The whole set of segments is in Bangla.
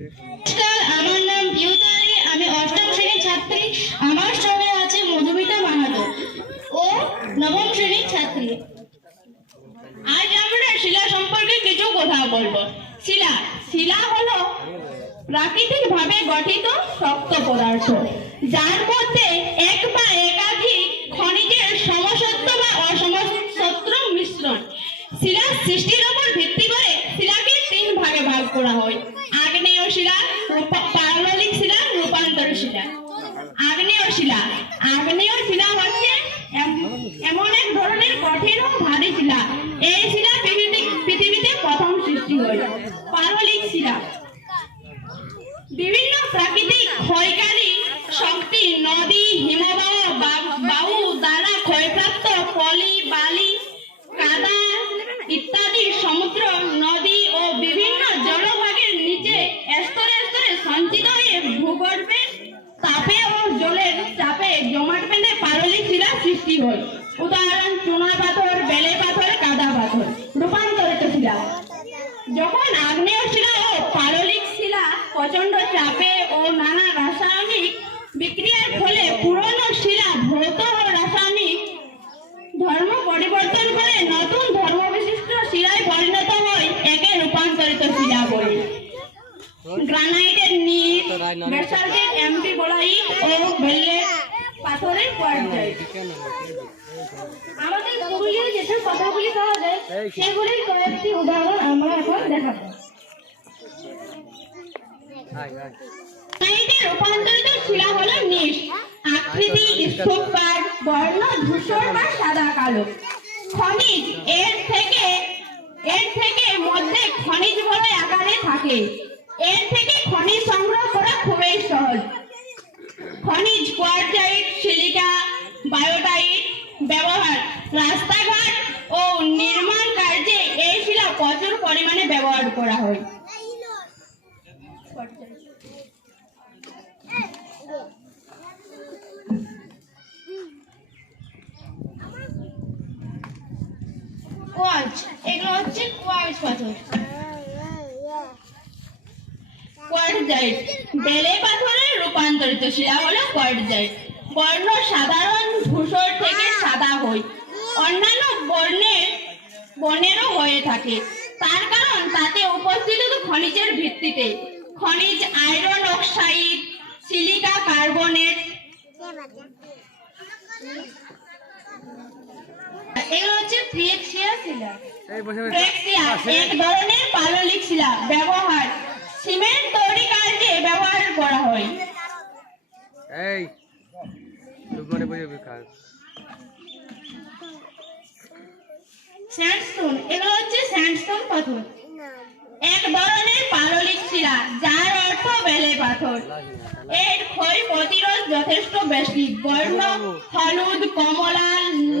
নমস্কার, আমার নাম পিউতালি। আমি অষ্টম শ্রেণীর ছাত্রী। আমার সঙ্গে আছে মধুমিতা মাহাতো ও নবম শ্রেণীর ছাত্রী। আজ আমরা শিলা সম্পর্কে কিছু কথা বলবো। শিলা শিলা হলো প্রাকৃতিক ভাবে গঠিত শক্ত পদার্থ, যার মধ্যে এক বা একাধিক খনিজের সমসত্ব বা অসমসত্ব মিশ্রণ। শিলার সৃষ্টির উপর ভিত্তি করে শিলাকে তিন ভাগে ভাগ করা হয়: আগ্নেয় শিলা, পাললিক শিলা, রূপান্তর শিলা। আগ্নেয় শিলা হচ্ছে এমন এক ধরনের কঠিন ও ভারী শিলা। এই শিলা পৃথিবীতে প্রথম সৃষ্টি হয়। পাললিক শিলা বিভিন্ন প্রাকৃতিক ক্ষয়কারী শক্তি, নদী, হিমবাহ, বায়ু দ্বারা ক্ষয়প্রাপ্ত পলি, বালি, কাদা ইত্যাদি সমুদ্র, নদী ও বিভিন্ন জলভাগের নিচে স্তরে স্তরে সঞ্চিত হয়ে ভূগর্ভের তাপে ও জলের চাপে জমাট বেঁধে পাললিক শিলা সৃষ্টি হয়। উদাহরণ: চুনা পাথর, বেলে পাথর, কাদা পাথর। রূপান্তরিত শিলা যখন আগ্নেয় শিলা ও পাললিক শিলা প্রচন্ড চাপে ও নানা রাসায়নিক বিক্রিয়ার ফলে পুরনো শিলা ভৌত ও রাসায়নিক ধর্ম পরিবর্তন করে নতুন ধর্ম বিশিষ্ট শিলায় পরিণত হয়, একে রূপান্তরিত শিলা বলে। গ্রানাইটের নিচ, ব্যাসাল্টের অ্যাম্ফিবোলাইট ও বেলে পাথরের কোয়ার্টজাইট। আমাদের পুরুলিয়ায় যেসব কথাগুলি পাওয়া যায় সেগুলির কয়েকটি উদাহরণ আমরা এখন দেখাবো। গ্রানাইটের রূপান্তরিত শিলা হলো নিস, আকৃতি স্তূপকার, বর্ণ ধূসর বা সাদা কালো। খনিজ এর থেকে মধ্যে খনিজ বলয় আকারে থাকে। এর থেকে খনিজ সংগ্রহ করা খুবই সহজ। খনিজ: কোয়ার্টজাইট, সিলিকা, বায়োটাইট। ব্যবহার: রাস্তাঘাট ও নির্মাণ কার্যে এই শিলা প্রচুর পরিমাণে ব্যবহার করা হয়। কোয়ার্টজ, এগুলো হচ্ছে কোয়ার্টজ পাথর। কোয়ার্টজাইট, বেলে পাথরের রূপান্তরিত শিলা হলো কোয়ার্টজাইট। বর্ণ সাধারণ ধূসর থেকে সাদা হয়, অন্যান্য বর্ণেরও হয়ে থাকে। তার কারণ তাতে উপস্থিত খনিজের ভিত্তিতে। খনিজ: আয়রন অক্সাইড, সিলিকা কার্বনেট। এগুলো হচ্ছে প্রেক্সিয়া শিলা। প্রেক্সিয়া এক ধরনের পাললিক শিলা। ব্যবহার: সিমেন্ট তৈরি কাজে ব্যবহার করা হয়। স্যান্ডস্টোন, এগুলো হচ্ছে স্যান্ডস্টোন পাথর। এক ধরনের পাললিক শিলা যার অর্থ বেলে পাথর। এর ক্ষয় প্রতিরোধ যথেষ্ট বেশি। বর্ণ হলুদ, কমলা,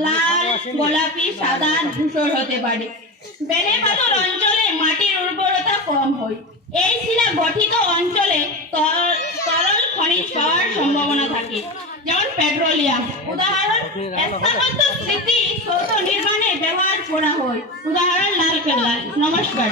লাল, গোলাপি, সাদা, ধূসর হতে পারে। বেলে পাথর অঞ্চলে মাটির উর্বরতা কম হয়। এই শিলা গঠিত অঞ্চলে তরল খনিজ পাওয়ার সম্ভাবনা থাকে, যেমন পেট্রোলিয়াম। উদাহরণ: স্থাপত্য স্মৃতি সৌধ নির্মাণে ব্যবহার করা হয়। উদাহরণ: লাল কেল্লা। নমস্কার।